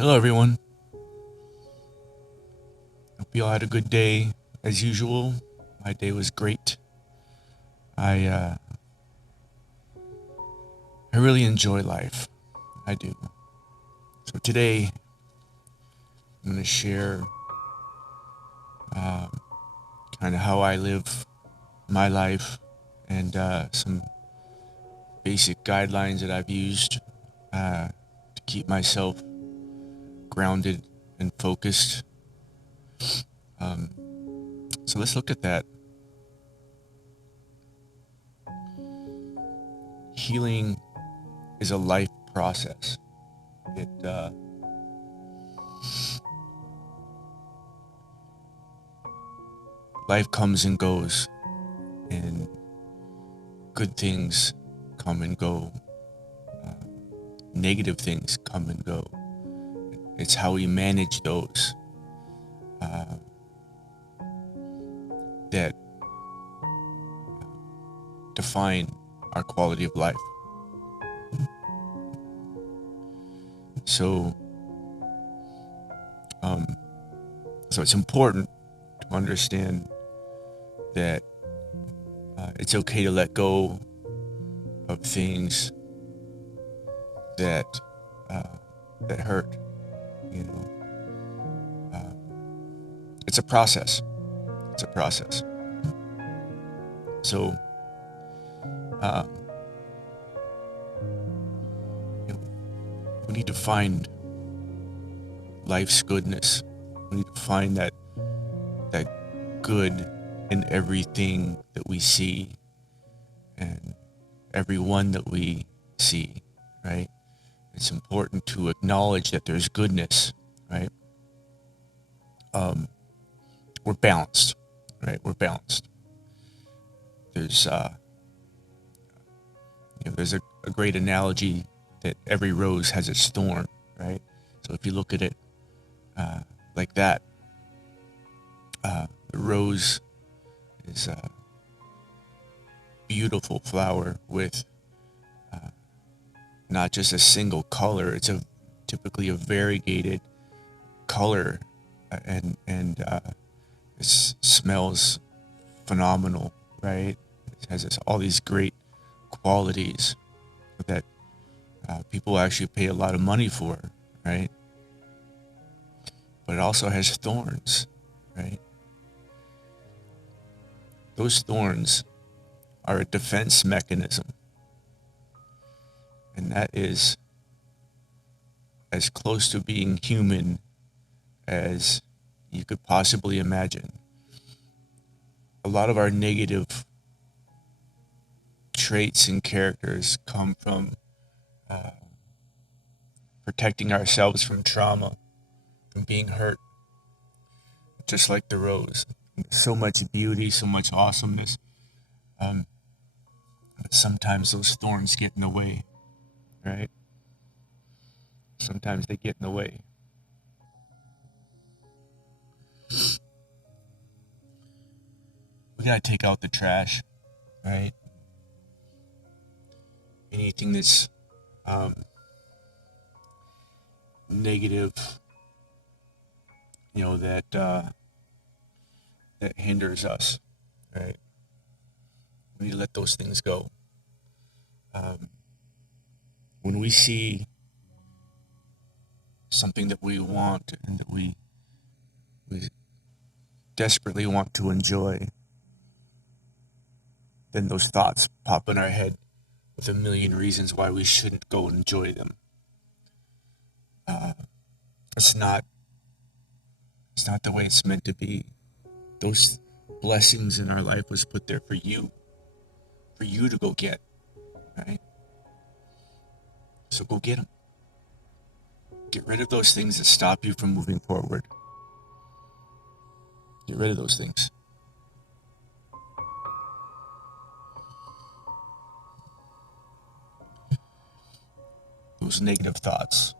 Hello, everyone. Hope you all had a good day as usual. My day was great. I uh, I really enjoy life. I do. So today I'm going to share uh, kind of how I live my life and some basic guidelines that I've used to keep myself grounded and focused. Um, so let's look at that. Healing is a life process. It life comes and goes, and good things come and go. Uh, Negative things come and go. It's how we manage those uh, that define our quality of life. So, um, so it's important to understand that it's okay to let go of things that uh, that hurt. You know, it's a process. It's a process. So, uh, you know, we need to find life's goodness. We need to find that good in everything that we see and everyone that we see, right? It's important to acknowledge that there's goodness, right? Um, we're balanced, right? We're balanced. There's, there's a great analogy that every rose has its thorn, right? So if you look at it like that, the rose is a beautiful flower with not just a single color. It's a typically a variegated color, and it smells phenomenal, right? It has all these great qualities that people actually pay a lot of money for, right? But it also has thorns, right? Those thorns are a defense mechanism, and that is as close to being human as you could possibly imagine. A lot of our negative traits and characters come from uh, protecting ourselves from trauma, from being hurt, just like the rose. So much beauty, so much awesomeness. Um, but sometimes those thorns get in the way, right? Sometimes they get in the way. We gotta take out the trash, right? Anything that's um, negative, that hinders us, right? We need to let those things go. Um, when we see something that we want and that we desperately want to enjoy, then those thoughts pop in our head with a million reasons why we shouldn't go and enjoy them. Uh, it's not it's not the way it's meant to be. Those blessings in our life was put there for you to go get, right? So go get them. Get rid of those things that stop you from moving forward. Get rid of those things. Those negative thoughts.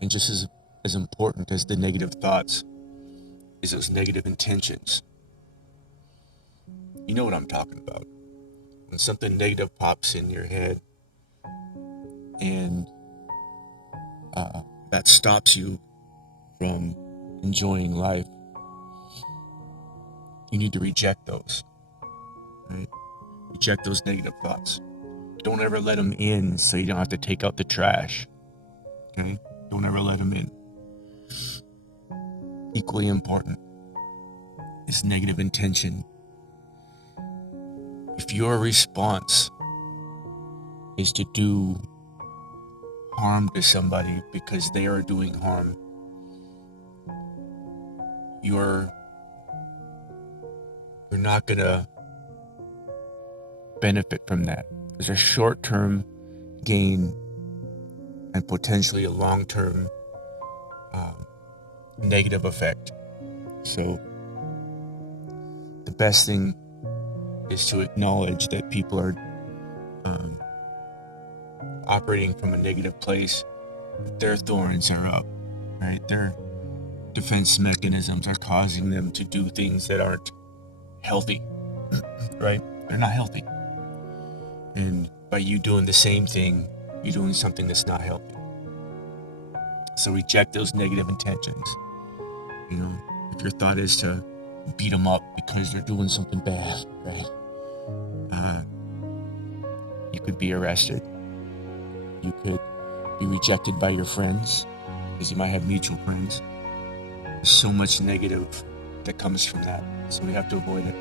And just as important as the negative thoughts is those negative intentions. You know what I'm talking about. When something negative pops in your head and that stops you from enjoying life, you need to reject those, right? Reject those negative thoughts. Don't ever let them in so you don't have to take out the trash, okay? Don't ever let them in. Equally important is negative intention. If your response is to do harm to somebody because they are doing harm, you're not gonna benefit from that. There's a short-term gain and potentially a long-term negative effect. So the best thing is to acknowledge that people are operating from a negative place. Their thorns are up, right? Their defense mechanisms are causing them to do things that aren't healthy, right? They're not healthy. And by you doing the same thing, you're doing something that's not healthy. So reject those negative intentions. You know, if your thought is to beat them up because they're doing something bad, right? You could be arrested. You could be rejected by your friends because you might have mutual friends. There's so much negative that comes from that, so we have to avoid it.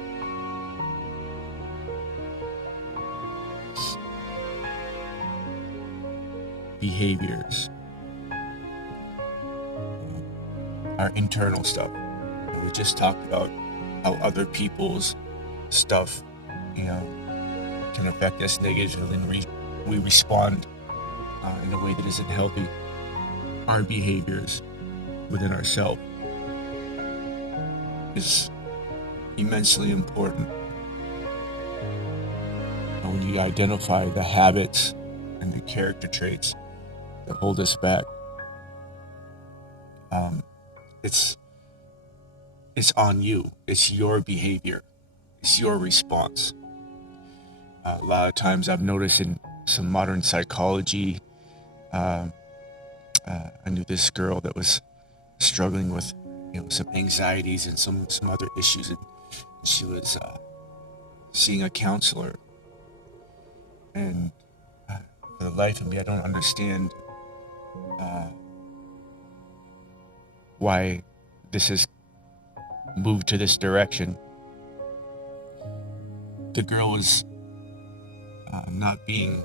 Behaviors, our internal stuff. And we just talked about how other people's stuff, can affect us negatively, and we respond in a way that isn't healthy. Our behaviors within ourselves is immensely important. And when you identify the habits and the character traits that hold us back, it's on you. It's your behavior. It's your response. A lot of times I've noticed in some modern psychology, I knew this girl that was struggling with, some anxieties and some other issues, and she was seeing a counselor. And for the life of me, I don't understand why this has moved to this direction. The girl was not being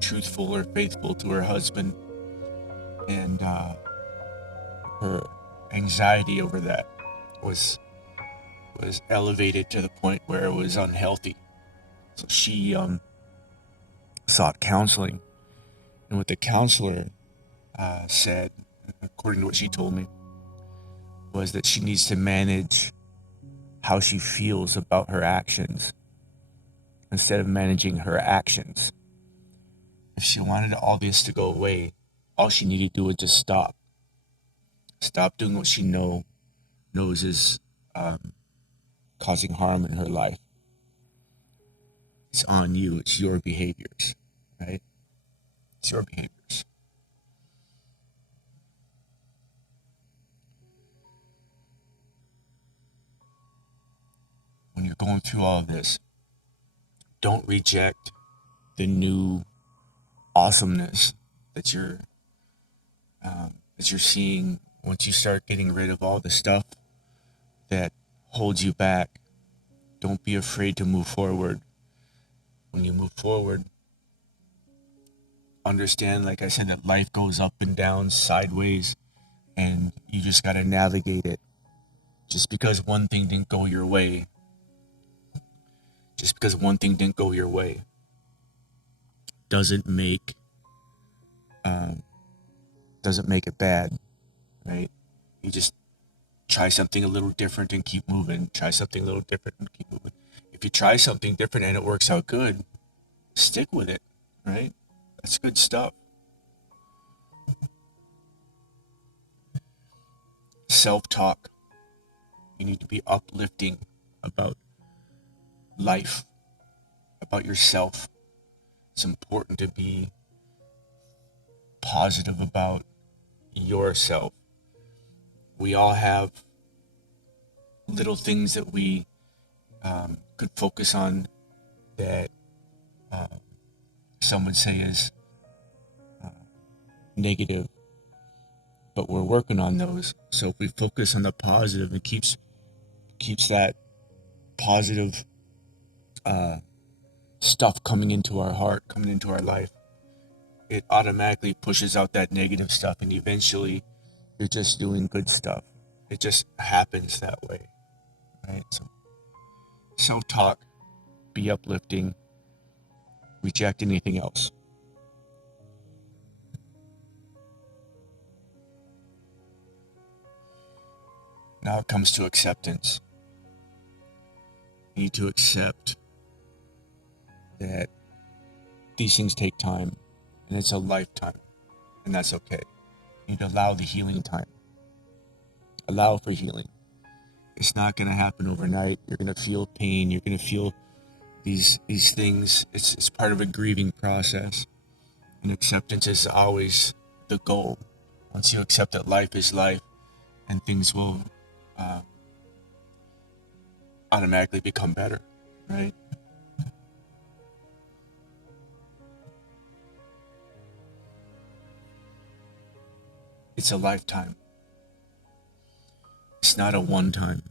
truthful or faithful to her husband, and her anxiety over that was elevated to the point where it was unhealthy. So she sought counseling, and what the counselor said, according to what she told me, was that she needs to manage how she feels about her actions instead of managing her actions. If she wanted all this to go away, all she needed to do was just stop doing what she knows is causing harm in her life. It's on you. It's your behaviors, right? It's your behaviors. When you're going through all of this, don't reject the new awesomeness that you're seeing once you start getting rid of all the stuff that holds you back. Don't be afraid to move forward. When you move forward, understand, like I said, that life goes up and down, sideways, and you just got to navigate it. Just because one thing didn't go your way, doesn't make it bad, right? You just try something a little different and keep moving. Try something a little different and keep moving. If you try something different and it works out good, stick with it, right? That's good stuff. Self-talk. You need to be uplifting about life, about yourself. It's important to be positive about yourself. We all have little things that we could focus on that some would say is negative, but we're working on those. So if we focus on the positive, it keeps that positive stuff coming into our heart, coming into our life. It automatically pushes out that negative stuff, and eventually you're just doing good stuff. It just happens that way, right? So self-talk, be uplifting, reject anything else. Now it comes to acceptance. You need to accept that these things take time, and it's a lifetime, and that's okay. You need to allow the healing time. Allow for healing. It's not going to happen overnight. You're going to feel pain. You're going to feel these things. It's part of a grieving process, and acceptance is always the goal. Once you accept that life is life, and things will automatically become better, right? It's a lifetime. It's not a one-time.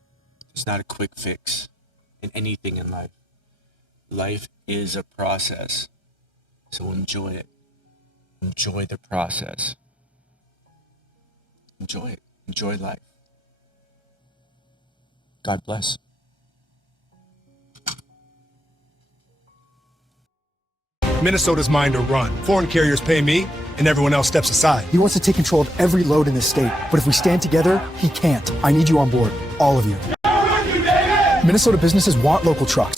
It's not a quick fix in anything in life. Life is a process, so enjoy it. Enjoy the process. Enjoy it. Enjoy life. God bless. Minnesota's mine to run. Foreign carriers pay me, and everyone else steps aside. He wants to take control of every load in this state, but if we stand together, he can't. I need you on board, all of you. Minnesota businesses want local trucks.